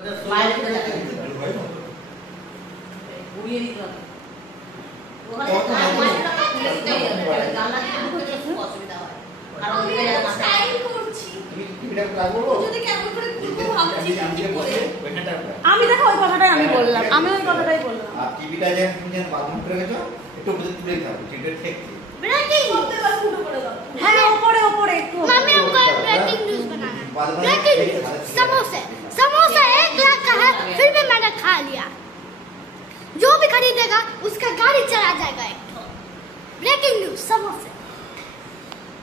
আমি দেখো ওই কথাটাই আমি বললাম, আমি ওই কথাটাই বললাম। আর টিভিটা যখন তুমি যখন বাথরুম করে গেছো একটু বুঝে তুলে থাকো, টিভিটা ঠেকছে। ब्रेकिंग হ্যাঁ ওপরে ওপরে একটু। मम्मी हमको ब्रेकिंग न्यूज बनाना है। ब्रेकिंग समोसे समोसा 1 लाख का है, फिर भी मैंने खा लिया। जो भी खरीदेगा उसका गाड़ी चला जाएगा एक तो। ब्रेकिंग न्यूज समोसे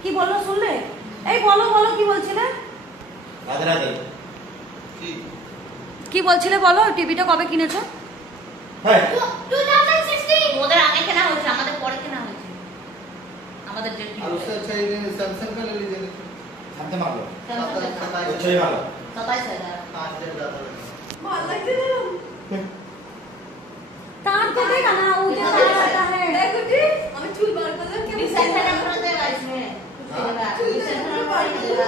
কি বললো শুনলে? এই বলো বলো কি বলছিলে? রাধে রাধে। কি বলছিলে বলো? টিভিটা কবে কিনেছো? হ্যাঁ 2016 ওদের আগে কেনা হয়েছে, আমাদের পরে কেনা হয়েছে। আমাদের যে और उससे अच्छा ये सैमसंग का ले लीजिए। শান্তি মারলো। सैमसंग ওই ভালো। 27,000 5000 ज्यादा है। ভালো লাগছে না? তার তো দেখা না ও যে आता है। देखो जी আমি চুল বার করলাম কেমন डिसेंबर में पूरा देगा इसमें डिसेंबर में पड़ जाएगा।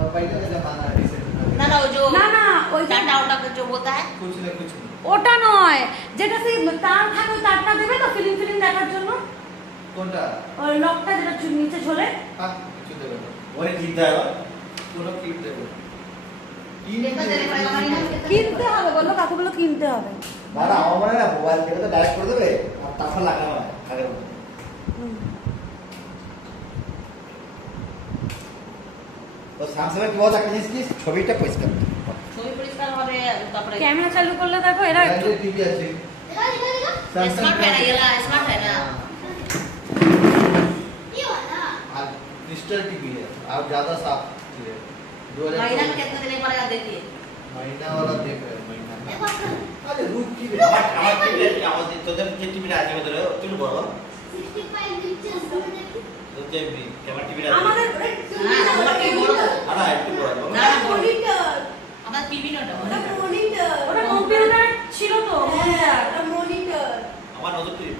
मोबाइल का जमाना है इसे। ना ना वो जो না না ওই যে डाटा उटा का जो होता है कुछ नहीं ওটা নয়, যেটা সেই তার থাকে ওই তারটা দেবে তো ফিল্ম ফিল্ম দেখার জন্য, কোনটা? ওই লকটা যেটা নিচে ঝোলে। हां কিছু দেবে না। ওরে কিনতে হবে। পুরো কিট দেবে। देखा तेरे भाई हमारी ना কিনতে হবে বললো, কাকু বললো কিনতে হবে। না না আমার মনে না মোবাইল থেকে তো ডাইরেক্ট করে দেবে আর তারপর লাগানো হয় আগের মতো। তো স্যামসাং এর কি বড় একটা জিনিস কি ছবিটা পরিষ্কার ছবি পরিষ্কার হবে তারপরে ক্যামেরা চালু করলে দেখো এরা একটু ব্র্যান্ডেড টিভি আছে। स्मार्ट है ना, ये वाला स्मार्ट है ना। ये वाला और क्रिस्टल टीवी है और ज्यादा साफ है। 2000 महीना में कितना देने पड़ेगा देखिए। महीना वाला देख रहे हैं महीना। देखो अरे रूप की আমার টিভি আমার তোদের যে টিভিটা আছে ওদের একটু বড় 65 इंचेस তো যে ক্যামেরা টিভিটা আমাদের हां हमारा टीवी बड़ा না একটু বড় ना মনিটর, हमारा टीवी ना ওটা মনিটর, ওটা কম্পিউটার ছিল তো মনিটর। আমার নজর টিভি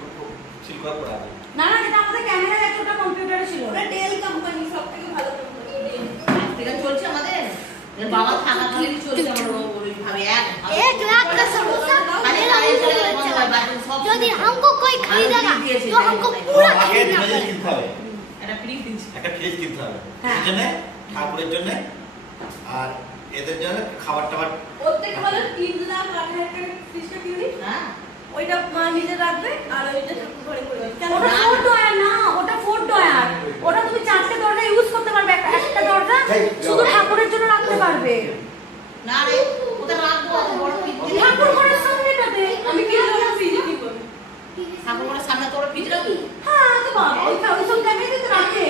ছিল করা পড়া আছে। না না যেটা আমাদের ক্যামেরা আছে ওটা কম্পিউটারে ছিল। ওটা ডেল কোম্পানি সবথেকে ভালো কোম্পানি ডেল। ঠিক আছে চলছে আমাদের এর বাবা থাকাকালীন চলছে আমরা ওই ভাবে 1 लाख का समोसा खाली गाड़ी चले गए बंद है बाकी सब यदि हमको कोई खरीदेगा तो हमको पूरा আগে खरीदना জিনিস पड़ेगा। কিনতে হবে, এটা ফ্রি দিচ্ছি একটা ফ্রিজ কিনতে হবে এর জন্য, ঠাকুরের জন্য আর এদের জন্য খাবার টাবার। ওর থেকে ভালো 3,08,000 টাকার ফ্রিজটা কিনি। হ্যাঁ ওইটা মা নিজে রাখবে আর ওইটা ঠাকুর ঘরে করবে। ওটা ফোর ডয়ার না, ওটা ফোর ডয়ার। ওটা তুমি চারটে দরজা ইউজ করতে পারবে, একটা দরজা শুধু ঠাকুরের জন্য রাখতে পারবে। না রে ওটা রাখবো অত বড় ফ্রিজ ঠাকুর ঘরের সামনেটাতে আমি কিনলাম ফ্রিজ কিনবো। ঠাকুরের সামনে তোর ফ্রিজ রাখবি হ্যাঁ তো বাবা ওই সব জায়গায় তো রাখে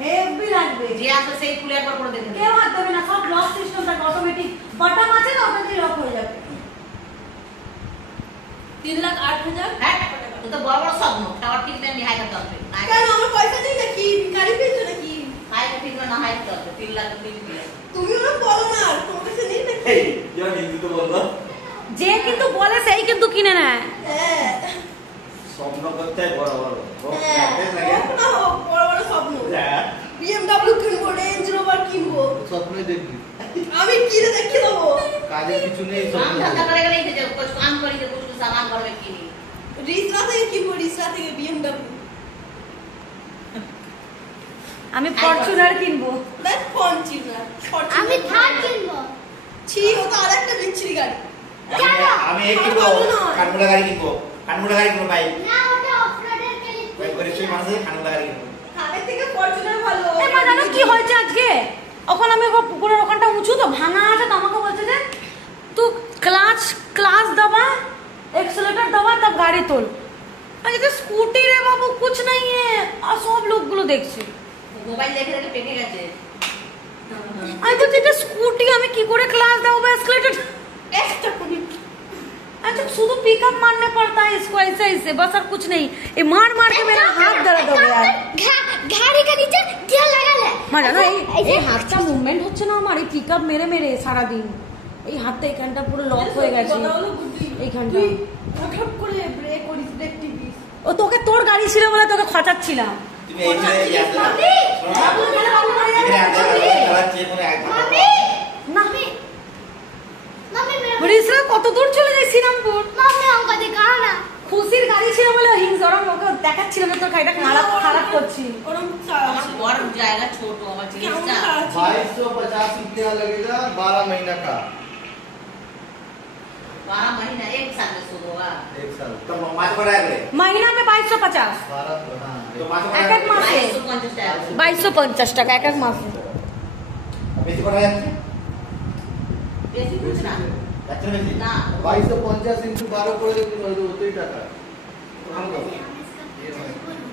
হেভি লাগবে। যে আসে সেই খুলে একবার করে দেখে কেউ হাত দেবে না, সব লক সিস্টেম থাকে অটোমেটিক, বাটন আছে না ওটা দিয়ে লক হয়ে যাবে। 3,08,000 হ্যাঁ তো তো বড় বড় স্বপ্ন টাওয়ার ঠিক দেন হাই করতে হবে কেন আমার পয়সা নেই নাকি গাড়ি পেয়েছো নাকি? হাই ঠিক না হাই করতে হবে 3 লাখ ফ্রিজ দিয়ে তুমি ওরা বলো না তোমার কাছে নেই নাকি? এই যারা হিন্দি তো বললো যে কিন্তু বলে সেই কিন্তু কিনে নেয়। হ্যাঁ স্বপ্ন করতে বড় বড় হ্যাঁ হোক না হোক বড় বড় স্বপ্ন। BMW কিনবো, রেঞ্জ রোভার কিনবো, স্বপ্নই দেখবি। আমি কিনে দেখিয়ে দেবো। কাজের কিছু নেই काम স্বপ্ন। धंधा करेगा नहीं तो कुछ काम करेंगे कुछ सामान घर में किनी রিসরা থেকে কিনবো, রিসরা থেকে BMW। আমি ফরচুনার কিনবো। দেখ ফরচুনার আমি থার্ড কিনবো। ছি ও তো আরেকটা বিচ্ছিরি গাড়ি। আমি এই কিনবো কানমুড়া গাড়ি কিনবো, কানমুড়া গাড়ি কিনবো ভাই না ওটা অফরোডের के लिए ভাই গরিব মানুষের কানমুড়া গাড়ি কিনবো। আগের থেকে ফরচুনার ভালো। এই মা জানো কি হয়েছে আজকে? ওখানে আমি পুকুরের ওখানটা উঁচু তো ভাঙা আছে, তো আমাকে বলছে যে तू क्लास दबा, एक्सीलेटर दबा तब गाड़ी तोल। अरे तो स्कूटी रे बाबू कुछ नहीं है, और सब लोग गुलो देखছে मोबाइल देखे देखे पेके গেছে আমি তো যেটা স্কুটি আমি কি করে ক্লাস দাও বা एक्सीलेटर একটা কোনি अच्छा शुद्ध पिकअप मारने पड़ता है इसको ऐसे ऐसे बस और कुछ नहीं। ये मार मार के मेरा हाथ दर्द हो गया। गाड़ी के नीचे गियर लगा ले। মা জানো এই হাতটা মুভমেন্ট হচ্ছে না আমার, এই পিকআপ মেরে মেরে সারা দিন এই হাতটা এখানটা পুরো লক হয়ে গেছে এইখানটা। হঠাৎ করে ব্রেক করিস ব্রেক টিপি। ও তোকে তোর গাড়ি ছিল বলে তোকে খচাচ্ছিলাম। তুমি এইখানে ইয়াতে মামি এখানে আগে চালাচ্ছি কোনো এক মামি না কত দূর চলে যায় শ্রীরামপুর। मम्मी हमको दिखाना। খুশির গাড়ি ছিল বলে হিংসরম ওকে দেখাচ্ছিল না তোর গাড়িটা খারাপ করছি। ওরম ছাড় আমার আছে। বড় জায়গা ছোট আমার কেমন জিনিসটা ছাড় আছে? 2250 रुपया लगेगा 12 महीना का 12 महीना एक साल में शुरू होगा। एक साल তো মাছ করা গেলে महीना में 2250 12 हाँ তো মাছ এক এক মাসে 2250 টাকা। 2250 টাকা এক এক মাসে। বেশি করা যাচ্ছে বেশি कुछ না যাচ্ছে না বেশি না 2250 into 12 করে लेकिन उतने टाका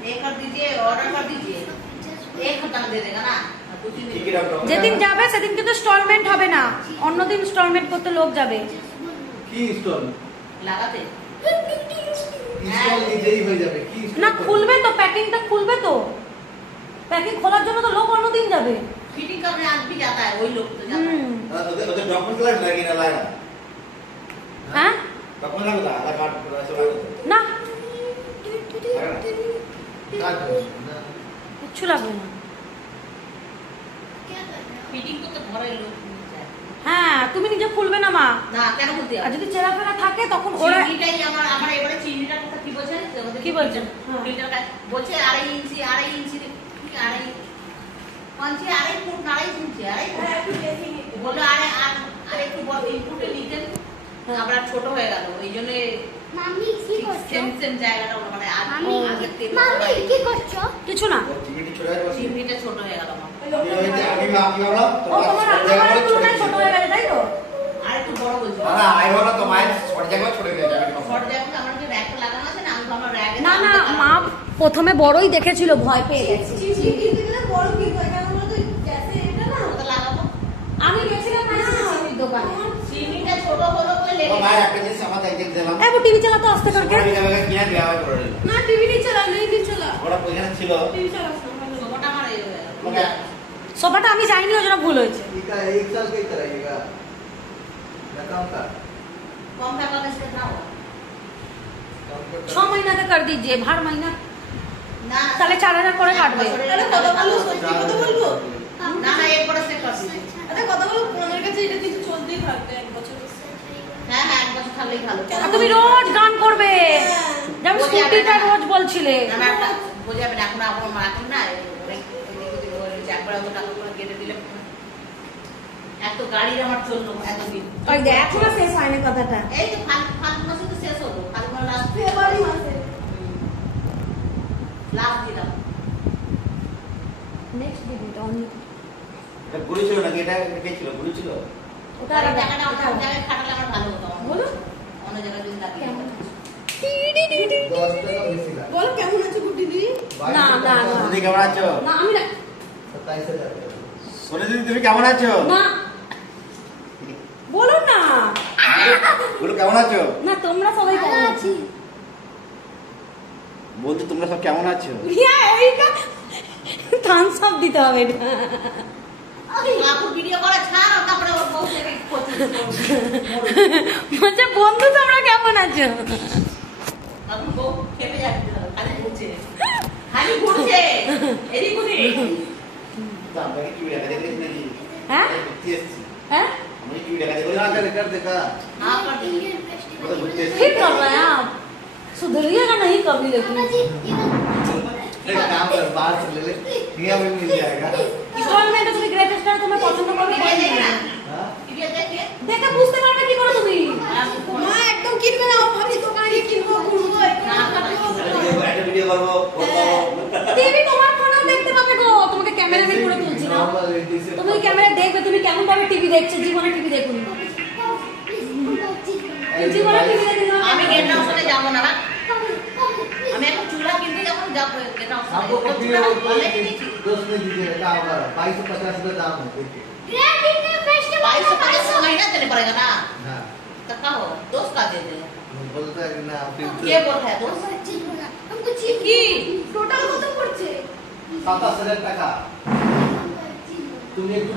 एक कर दीजिए ऑर्डर कर दीजिए एक हफ्ता में दे देगा ना 2-3 दिन টিকিট আপনি যেদিন যাবে সেদিন কিন্তু ইনস্টলমেন্ট হবে না, অন্যদিন ইনস্টলমেন্ট করতে লোক যাবে। কি স্টল লাগাতে স্টল নিজেই হয়ে যাবে কি না খুলবে তো, প্যাকিংটা খুলবে তো, প্যাকিং খোলার জন্য তো লোক অন্যদিন যাবে। फिटिंग करने आज भी जाता है वही लोग तो जाता है। হুম। ওদের ডকুমেন্ট লাগে না লাগে হ্যাঁ ডকুমেন্ট লাগে না আধার কার্ড সব লাগে না কাজ কিচ্ছু লাগবে না। फिटिंग को तो घरे लोग যায় হ্যাঁ তুমি নিজে খুলবে না মা, না কেন বলতে আর যদি চেরাফেরা থাকে তখন ওরা চিনিটাই আমার এবারে চিনিটার কথা কি বলছে কি বলছেন? হ্যাঁ। ফিল্টার বলছে 2.5 ইঞ্চি কি 2.5 ফুট 2.5 ইঞ্চি হ্যাঁ, একটু বেশি নিতে। বললো আর একটু বড় ইনপুটে নিতেন আমরা ছোট হয়ে গেল ওই জন্য মাম্মি কি করছো? সেম জায়গাটা হলো মানে মাম্মি আগের থেকে মাম্মি কি করছো? কিছু না। টিকিট ছোট হয়ে যাচ্ছে চিমনিটা ছোট হয়ে গেল আমার ওই লোকটা আমি ভাবলাম ও তোমার রান্নাঘরের তুলনায় ছোট হয়ে গেছে তাই তো? আর একটু বড় বলছি না আই হলো তো মায়ের ছোট জায়গা ছোট হয়ে যাবে শর্ট জায়গাটা আমার যে র্যাকটা লাগানো আছে না আমি তো আমার র্যাকে না না মা প্রথমে বড়ই দেখেছিল, ভয় পেয়ে গেছে। চিমনি কিনতে গেলে বড় কিনতে হয়, কেন বলো তো? গ্যাসে এটা না, ওটা লাগাবো আমি গেছিলাম না চিনির দোকানে। চিমনিটা ছোট হলো বলে লেগে ও মায়ের একটা জিনিস আমাদের একদিন দিলাম এই টিভি চালাতে আসতে করকে। আমি জায়গা কিনে দেওয়া হয় করে দিলাম না টিভি নিয়ে চালা, নেই চালা। ওরা ওইখানে ছিল টিভি চালাস না, ভালো। ছোটটা আমার এই হয়ে গেল ওকে সোফাটা আমি যাইনি, ওই জন্য ভুল হয়েছে। का एक साल का ही कराइएगा ना कम का कम टाका में से ना हो कम का 6 महीना का कर दीजिए, भार महीना ना তাহলে 4000 করে কাটবে। আরে কথা বলো, সত্যি কথা বলবো। না না এক বড় সে कर दीजिए আরে কথা বলো, ওনার কাছে এটা কিছু চলতেই থাকবে 1 বছর। হ্যাঁ হ্যাঁ এক বছর থাকলেই ভালো আর তুমি রোজ গান করবে, যেমন স্কুটিটা রোজ বলছিলে। না না একটা বোঝা যাবে না এখন আমার এখন না একবার অত টাকা করে কেটে দিলে এত গাড়ির আমার চললো এতদিন ওই দেখো না শেষ হয়নি কথাটা। এই তো ফাল্গুন মাসে তো শেষ হলো ফাল্গুন লাস্ট ফেব্রুয়ারি মাসে। লাস্ট দিলাম নেক্সট ভিডিওটা অন্য এটা গুলি ছিল নাকি এটা কে ছিল গুলি ছিল ওটা তার আর টাকাটা অন্য জায়গায় খাটালে আমার ভালো হতো বলো। অন্য জায়গায় যদি লাগিয়ে কেমন? 10 টাকা বেশি লাগে বলো কেমন আছে গুড্ডি দিদি? না, না, না। তুমি কেমন আছো না আমি না 27000 সোনা দিদি তুমি কেমন আছো না বলো না। বলো কেমন আছো না তোমরা সবাই ভালো কেমন আছি। বন্ধু তোমরা সব কেমন আছো এইটা থামস আপ দিতে হবে এটা। কাকুর ভিডিও করে ছাড় তারপরে ওর বউ থেকে বলছে বন্ধু তোমরা কেমন আছো? কাকুর বউ খেপে যাচ্ছে খালি ঘুরছে এদিক ওদিক আমরা কি ভিডিও দেখা দেখেছি নাকি হ্যাঁ ঘুরতে এসেছি হ্যাঁ আমি কি ভিডিও দেখা क्या দেখেছি कर देखा हाँ कर दीजिए আমরা ঘুরতে এসেছি ठीक कर रहे हैं आप, सुधरिएगा नहीं कभी लेकिन। एक काम कर बाहर से ले ले यहाँ भी मिल जाएगा इंस्टॉलमेंट তুমি গ্রেট স্টার তুমি পছন্দ করবে ভিডিও দেখে না हाँ ভিডিও দেখে দেখে বুঝতে পারবে কি করে তুমি। মা একদম কিনবে না, ও ভাবছি দোকানে গিয়ে কিনবো, ঘুরবো, না, না, না, একটা ভিডিও করবো টিভি তোমার ফোনেও দেখতে পাবে গো, তোমাকে ক্যামেরাম্যান করে তুলছি না। नॉर्मल रेडी से তুমি ক্যামেরা দেখবে তুমি কেমন ভাবে টিভি দেখছো, জীবনে টিভি দেখুনি। জীবনে টিভি দেখি না। আমি গেট হাউসে যাবো না না আমি এখন চুলা কিনতে যাবো যাবো গেট হাউসে आपको कभी चूल्हा वो ऑनलाइन किनेছি दोस्त ने दीजिए क्या होगा 2250 रुपए दाम है देखिए ग्रेट इंडियन फेस्टिवल 2250 महीना चले पड़ेगा ना हाँ तो का हो दोस्त का दे दे बोलता है कि ना आप ये बोल रहा है दोस्त हमको चीज की টোটাল কত পড়ছে? 27000 টাকা তুমি একটু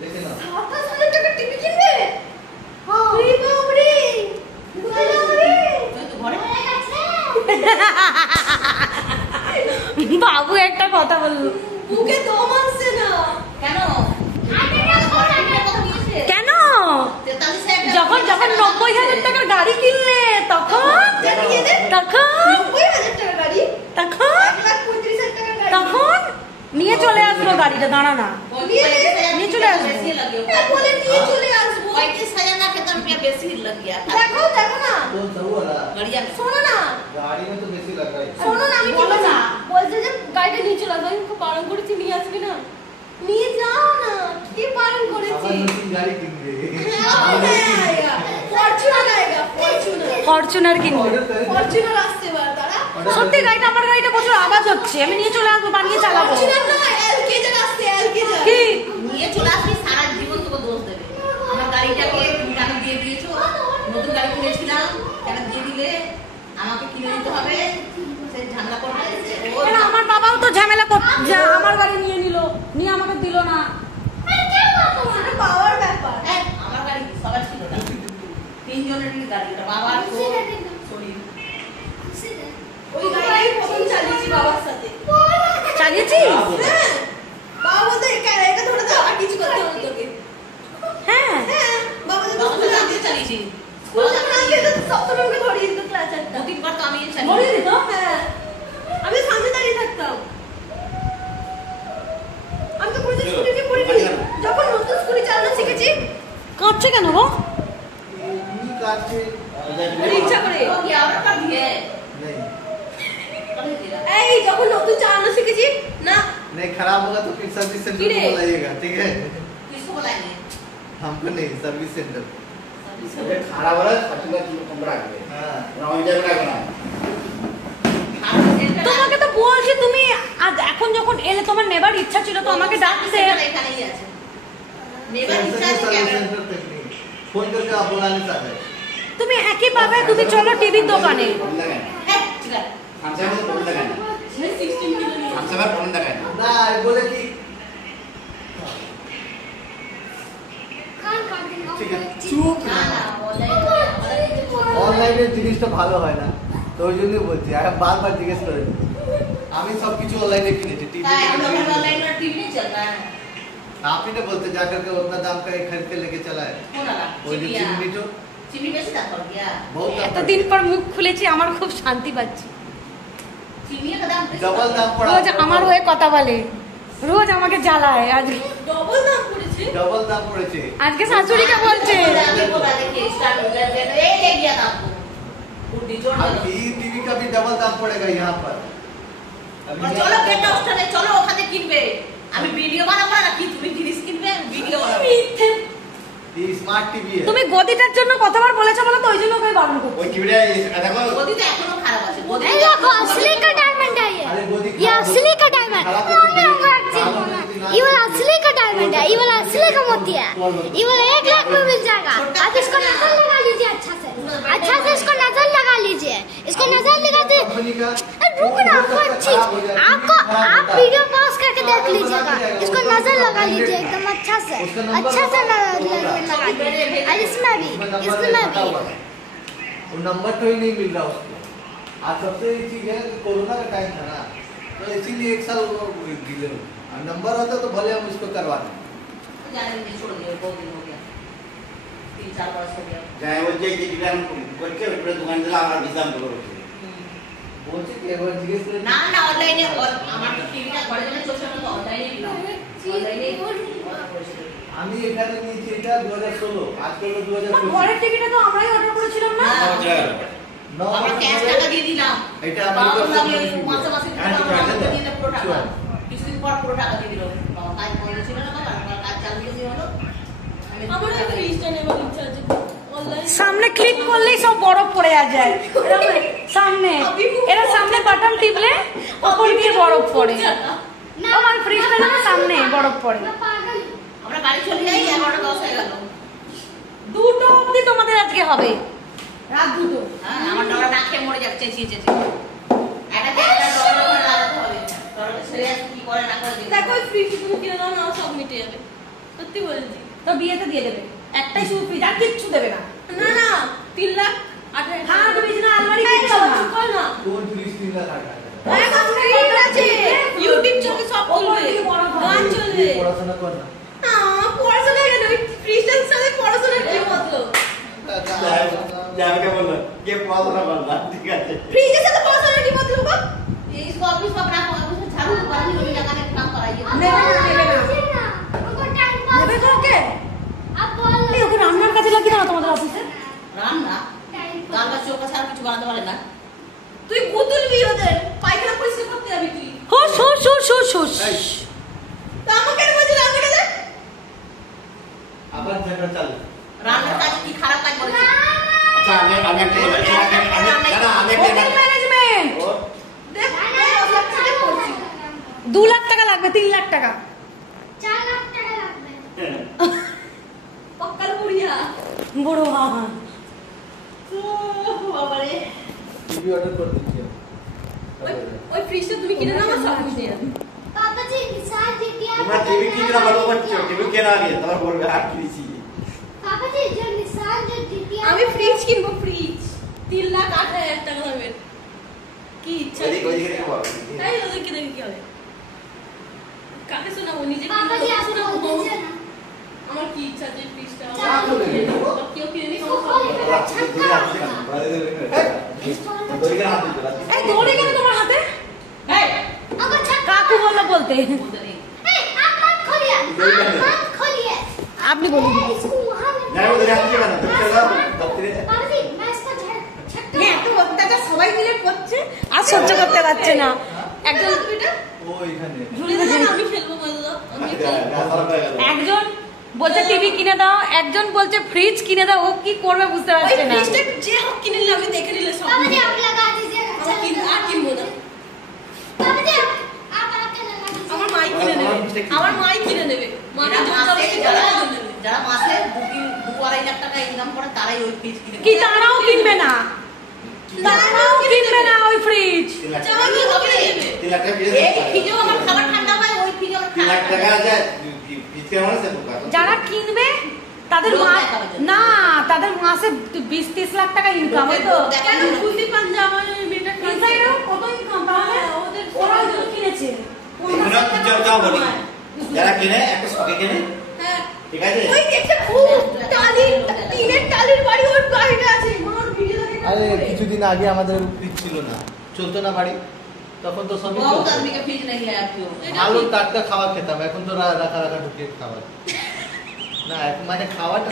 দেখে নাও 70,000 টাকা টিভি কিনবে? हाँ রে বাবরে, বাবরে। তুই তো ঘরে বাবু একটা কথা বললো। মুখে দম আসছে না। কেন কেন? 43,000 যখন যখন 90 গাড়ি কিনলে তখন 90,000 টাকা গাড়ি, তখন 1,35,000 টাকা গাড়ি। তখন নিয়ে চলে আসবো গাড়িটা, দাঁড়া না। নিয়ে चले आसबो। बेसी लगे बोले निये चले आसबो। 35,000 ना कितना रुपया बेसी लग गया देखो देखो ना, कौन सा वो वाला? बढ़िया শোনো না, गाड़ी में तो बेसी लग रहा है। শোনো না, আমি কি বলো বলছি? না। বলছে যে গাড়িটা নিয়ে চলে আসবো, আমি ওকে বারণ করেছি নিয়ে আসবি না, নিয়ে যাও না, কি বারণ করেছি? हमारे नसीब गाड़ी किन गए। ফরচুনার আएगा, ফরচুনার, ফরচুনার কিনবে। ফরচুনার আসছে এবার, দাঁড়া। সত্যি গাড়িটা, আমার গাড়িটা প্রচুর আওয়াজ হচ্ছে, আমি নিয়ে চলে আসবো, বানিয়ে চালাবো। ফরচুনার নয়, এলকেজার আসছে, এলকেজার। কি নিয়ে চলে আসবি, সারা জীবন তোকে দোষ দেবে। আমার গাড়িটাকে তুমি কেন দিয়ে দিয়েছো? নতুন গাড়ি কিনেছিলাম, কেন দিয়ে দিলে? আমাকে কিনে দিতে হবে, সে ঝামেলা করবে। কেন আমার বাবাও তো ঝামেলা করছে, আমার গাড়ি নিয়ে নিল, নিয়ে আমাকে দিল না। আরে পাওয়ার ব্যাপার। হ্যাঁ, আমার গাড়ি সবার ছিল না। তিনজনেরই গাড়ি, এটা বাবার শরীর। ওই গাড়ি প্রথম চালিয়েছি বাবার সাথে। চালিয়েছিস? হ্যাঁ, বাবা বলতো এটা ধরে দাও, আর কিছু করতে হবে তোকে। হ্যাঁ। হ্যাঁ, বাবা তো বাবা তো স্কুলে জানতে চালিয়েছি। সপ্তম অঙ্কে ধরিয়ে দিত ক্লাস একটা। দুদিনবার তো আমি ধরিয়ে চালিয়েছি। দিত? হ্যাঁ, আমি সামনে দাঁড়িয়ে থাকতাম। আমি তো পুরো স্কুটি নিয়ে পড়ে গেছি। যখন নতুন স্কুটি চালানো শিখেছি, কাঁদছে কেন গো? इन्हीं कार से ইচ্ছা করে। वो क्या और कर दिए? नहीं कर दिया। এই যখন নতুন চালানো শিখেছি না, नहीं खराब होगा तो फिर सर्विस सेंटर किरे? को बुलाइएगा, ठीक है? किसको बुलाएंगे? हमको नहीं, सर्विस सेंटर। খারাপ হলে সবসময় কম রাখবে हाँ রং যাবে রাখবে না তোমাকে তো বলছি, তুমি আজ এখন যখন এলে তোমার নেবার ইচ্ছা ছিল তো আমাকে ডাকতে। এখানেই আছে। নেবার सेंटर ইচ্ছা में আছে सर्विस ক্যামেরা। सेंटर तक नहीं, फोन करके आप बुलाने से आ जाए। তুমি একই পাবে, তুমি চলো টিভির দোকানে। ফোন দেখায় না হ্যাঁ, ঠিক আছে। ফাংশনের মধ্যে ফোন দেখায় না 16 কিলো নিয়ে। ফাংশনের ফোন দেখায় না ना बोले कि কান কাটিং ठीक है चुप না, ना না, অনলাইনে অনলাইনের জিনিসটা ভালো হয় না, তো ওই জন্যই বলছি। আর বারবার জিজ্ঞেস করে আমি সব কিছু অনলাইনে কিনেছি, টিভি তাই हम लोग ऑनलाइन और टीवी नहीं चल रहा है। आप ही ने बोलते जा करके उतना दाम का एक खरीद के लेके चला है। कौन वाला? वो जो चिड़िया। चिमनी जो चिमनी बेसी दाम पड़ गया। बहुत दाम এতদিন পর মুখ খুলেছি, আমার খুব শান্তি পাচ্ছি। चिमनी का दाम बेसी डबल दाम पड़ा, রোজ আমার হয়ে কথা বলে, রোজ আমাকে জ্বালায়। আজকে ডবল দাম পড়েছে। डबल दाम पड़ेছে। আজকে শাশুড়িকে বলছে अभी बोला देखिए स्टार्ट हो गया तो ये ले गया था आपको। वो डिजोड़ अब दो। ये टीवी का भी डबल दाम पड़ेगा यहाँ पर। अभी और चलो गेट ऑप्शन है, चलो ওখানে কিনবে। আমি ভিডিও বানাবো না কি তুমি জিনিস কিনবে আমি ভিডিও বানাবো। মিথ্যে। ये स्मार्ट टीवी है। তুমি গদিটার জন্য কতবার বলেছো বলো তো, ওই জন্য ওকে বারণ করছি। ওই টিভিটা দেখো গদি তো এখনো খারাপ আছে। গদি এই দেখো असली का डायमंड है अरे ये गोदी ये असली का डायमंड ये वाला असली का डायमंड है, ये वाला असली का मोती है, ये वाला 1 लाख में मिल जाएगा। आप इसको नजर लगा लीजिए अच्छा से इसको नजर लगा लीजिए, इसको नजर लगा दे। कंपनी का रुको ना, आपको एक चीज आपको आप वीडियो पॉज करके देख लीजिएगा, इसको नजर लगा लीजिए एकदम अच्छा से लगा लीजिए। और इसमें भी वो नंबर तो ही नहीं मिल रहा उसको। आज सबसे ये चीज है कि कोरोना का टाइम था ना, तो इसीलिए 1 साल वो डिले हो गया। नंबर होता तो भले हम उसको करवा दें। जाने दे छोड़ दिया बहुत दिन हो गया 3-4 वर्ष हो गया যাই বলছে এই টিভিটা করছে ওই দোকান দিলে আমরা ডিসকাউন্ট করবো বলছি কি একবার জিজ্ঞেস করে না না অনলাইনে আমার তো টিভিটা ঘরে জন্য চলছে না তো অনলাইনে অনলাইনে আমি এখানে নিয়েছি এটা 2016, আজকে হলো 2016। ঘরের টিভিটা তো আমরাই অর্ডার করেছিলাম না। আমরা ক্যাশ টাকা দিয়ে দিলাম এটা বাবা আমি বললাম মাসে মাসে পুরো দিয়ে পুরো টাকা Sure. কিছুদিন পর পুরো টাকা দিয়ে দিল বাবা কাজ বন্ধ ছিল না বাবা কাজ চালু দিয়ে হলো আমার একটা ফ্রিজটা নেবার ইচ্ছা আছে অনলাইন। সামনে ক্লিক করলেই সব বরফ পড়ে যায় সামনে, এরা সামনে বাটন টিপলে উপর দিয়ে বরফ পড়ে। আমার ফ্রিজটা না সামনে বরফ পড়ে। पागल আমরা বাড়ি চলে যাই 11টা 10 হয়ে গেল 2টো অবধি তোমাদের আজকে হবে, রাত 2টো। হ্যাঁ আমার ডরা না খেয়ে মরে যাচ্ছে চেঁচিয়ে একটা ডরা করে লাগাতে হবে ডরা ছেড়ে কি করে না করে দেখো ওই ফ্রিজটা তুমি কিনে দাও না, সব মিটে যাবে, সত্যি বলছি। তো বিয়েতে দিয়ে দেবে, একটাই শুধু ফ্রিজ, আর কিচ্ছু দেবে না। না না 3 লাখ 18 হ্যাঁ তুমি যেন আলমারি কিনছো না। কর না। কোন 30 লাখ টাকা একটা ফ্রিজ আছে, ইউটিউব চলবে, সব চলবে, গান চলবে। পড়াশোনা কর না। পড়াশোনা কেন, ওই ফ্রিজটার সাথে পড়াশোনার কি মতলব? जाने क्या बोल रहा ये पढ़ाशোना कर रहा ठीक है फ्रिज से तो पढ़ाशोना की मतलब होगा इसको ऑफिस में अपना ऑफिस में झाड़ू लगाने वाली लगाने का काम कराइए নেবে তো ওকে এই ওকে রান্নার কাজে লাগিয়ে দাও তোমাদের অফিসে রান্না ডাল বা চোখা ছাড়া কিছু বানাতে পারে না তুই পুতুল বি ওদের পায়খানা পরিষ্কার করতে যাবি তুই হুশ হুশ হুশ হুশ হুশ তা আমাকে কেন বলছিস রান্না কাজে আবার ঝগড়া চালু রান্নার কাজ কি খারাপ কাজ করেছে अच्छा हमें ना हमें হোটেল ম্যানেজমেন্ট দেখ আমি করছি 2 লাখ টাকা লাগবে 3 লাখ টাকা 4 লাখ টাকা লাগবে পক্কাল বুড়িয়া বড় হ্যাঁ বাবা রে টিভি অর্ডার করে দিচ্ছি ওই ফ্রিজটা তুমি কিনে নাও সব কিছু নিয়ে নাও पापा जी विशाल जी क्या तुम्हारा टीवी की तरह बड़ो बच्चे टीवी के ना गया तुम्हारा बोल रहा है किसी पापा जी जो विशाल जो जीतिया আমি ফ্রিজ কিনবো ফ্রিজ 3,08,000 টাকা দামের কি ইচ্ছা कोई दिखे नहीं তাই ওদের কি দেখি কি হবে কাকে শোনাবো নিজে पापा जी आप শোনাবো बोल दीजिए ना আমার কি ইচ্ছা যে ফ্রিজটা চাপ হলে কেউ কিনে নি इसको खोल के छक्का এই দৌড়ে গেল তোমার হাতে এই अगर छक्का কাকু বললো বলতে বলতে নেই आप मत खोलिए आप मत खोलिए আপনি বলুন इसको वहां नहीं उधर हाथ से बना तुम चलो दफ्तर पापा जी मैं इसका छक्का এত অত্যাচার সবাই মিলে করছে আর সহ্য করতে পারছে না একজন একজন তুইটা ও এখানে আমি খেলবো বললো আমি একজন বলছে টিভি কিনে দাও একজন বলছে ফ্রিজ কিনে দাও ও কি করবে বুঝতে ওই পারছে না ফ্রিজটা যে হোক কিনে নিলে আমি দেখে নিলে সব पापा जी आप लगा दीजिए আমার আর কিনবো না पापा जी आप आके लगा दीजिए আমার মাই কিনে নেবে আমার মাই কিনে নেবে মাকে যারা মাসে 2-2.5 লাখ টাকা ইনকাম করে তারাই ওই ফ্রিজ কিনে কি তারাও কিনবে না তারাও কিনবে না ওই ফ্রিজ চাওয়াকে হবে 3 लाख का এই ফ্রিজেও আমার খাবার ঠান্ডা হয় ওই ফ্রিজে আমার 3 लाख খাবার টাকা যায় পিছকে মানে সে যারা কিনবে তাদের লোক মা- দেখাবে জন্য। না তাদের মাসে 20-30 লাখ টাকা ইনকাম হয় তো কেন খুশি পাঞ্জামা মেয়েটা ইনসাইডও কত ইনকাম তাহলে ওদের ওরা ওই জন্য কিনেছে এগুলো যাও যাও বলি যারা কিনে একটা শখে কিনে হ্যাঁ ঠিক আছে ওই দেখে খুব টালির টিনের টালির বাড়ি ওর বাড়িটা আছে মার ভিডিও দেখে আরে কিছুদিন আগে আমাদের ফ্রিজ ছিল না চলতো না বাড়ি তখন তো সবই बहुत চলতো। आदमी का फ्रिज नहीं है क्यों ভালো টাটকা খাবার খেতাম এখন তো রাখা রাখা ঢুকিয়ে খাবার না এখন মানে খাওয়াটা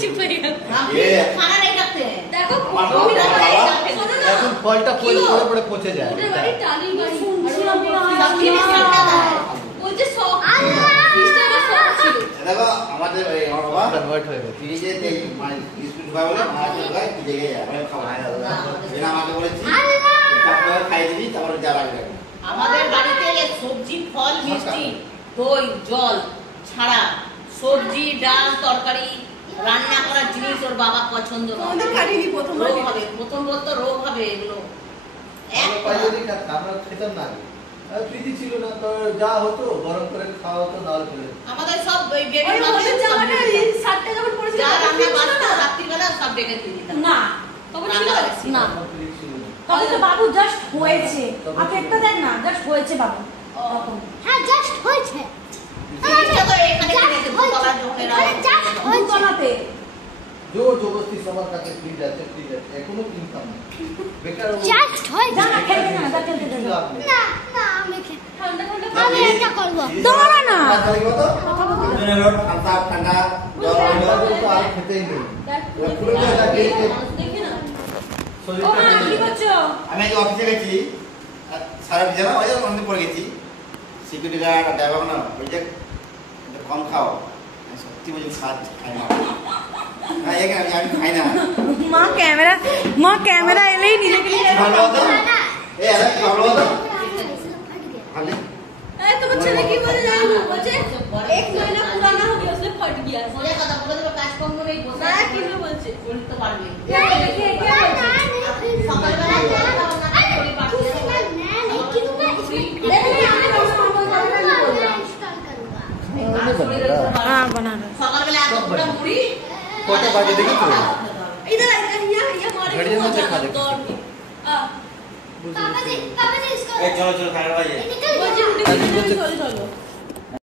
চুপ হয়ে গেল हम ये- खाना नहीं रखते हैं দেখো আমার তুমি না বাবা- বাড়ি বাবা- যাবে শোনো না এখন ফলটা পড়ে পড়ে পড়ে পচে যায় ওদের বাড়ি টালির বাড়ি শুনছিলাম না। সব জিনিস রাখা হয় বলছে শখ ফ্রিজটা আমার শখ ছিল দেখো আমাদের এই আমার বাবা কনভার্ট হয়ে গেছে ফ্রিজে এই মানে বিস্কুট খাওয়া বলে মাছ খাওয়া কি জায়গায় যায় আমি খাওয়া হয় না সেটা আমাকে বলেছি তারপর খাই দিবি তারপর যা লাগবে আমাদের বাড়িতে সবজি ফল মিষ্টি দই জল ছাড়া সবজি ডাল তরকারি রান্না করার জিনিস ওর বাবা পছন্দ না আমাদের কাটিনি প্রথম রোগ হবে প্রথম বলতো রোগ হবে এগুলো আমরা পাইলে দিই না, আমরা খেতাম না আগে ফ্রিজ ছিল না তো যা হতো গরম করে খাওয়া হতো নাহলে ফেলে দিতাম। আমাদের সব ওই ওই বেবি ওদের জামাটা এই শার্টটা যখন পরেছিল যা তখন রান্না ছিল বাড়তো না রাত্রিবেলা সব ডেকে দিয়ে দিতাম না তখন রান্না ছিল বাড়ছি না আমার ফ্রিজ ছিল না তখন তো বাবু জাস্ট হয়েছে আপনি একটা দেখ না জাস্ট হয়েছে বাবু তখন হ্যাঁ জাস্ট হয়েছে ফ্রিজটা তো এখানে কিনে দেবো তলার যখন এরা জাস্ট হয়েছে দুতলাতে জোর জবরদস্তি সবার কাছে ফ্রিজ আছে এখনো কিনতাম না বেকার জাস্ট হয়েছে যা না খেলবে না যা খেলতে কিছু যাবে লাভ নেই। না না আমি ঠান্ডা ঠান্ডা আমি এটা করব দৌড়া না ঠান্ডা ঠান্ডা আমরা তো আর খেতেই নেই পুরো জায়গা খেয়ে খেয়ে দেখি না ও মা শরীরটা কি করছো আমি আজ অফিসে গেছি সারা বিজানা ওই অনেক পড়ে গেছি সিকিউরিটি গার্ড ড্রাইভার না ওই যে কম খাও আমি সত্যি বলছি খাই না হ্যাঁ এখানে আমি খাই না মা ক্যামেরা এলেই নিজেকে কি ভালো হতো এই আরে কি ভালো হতো ভালো এই তোমার ছেলে কি বলে জানো বলছে এক মহিনা পুরানা हो गया उसने फट गया সোজা কথা বলে দেবো কাজকর্ম নেই বসে না কিনে বলছে বলতে পারবে हाँ बना रहे সকালবেলা এত পুরো মুড়ি কটা বাজে দেখি তো इधर ये हमारे घड़ियों में देखा देखा। दौड़ के पापा जी इसको এই চলো চলো খাবার বাজে बोझे उठे चलो चलो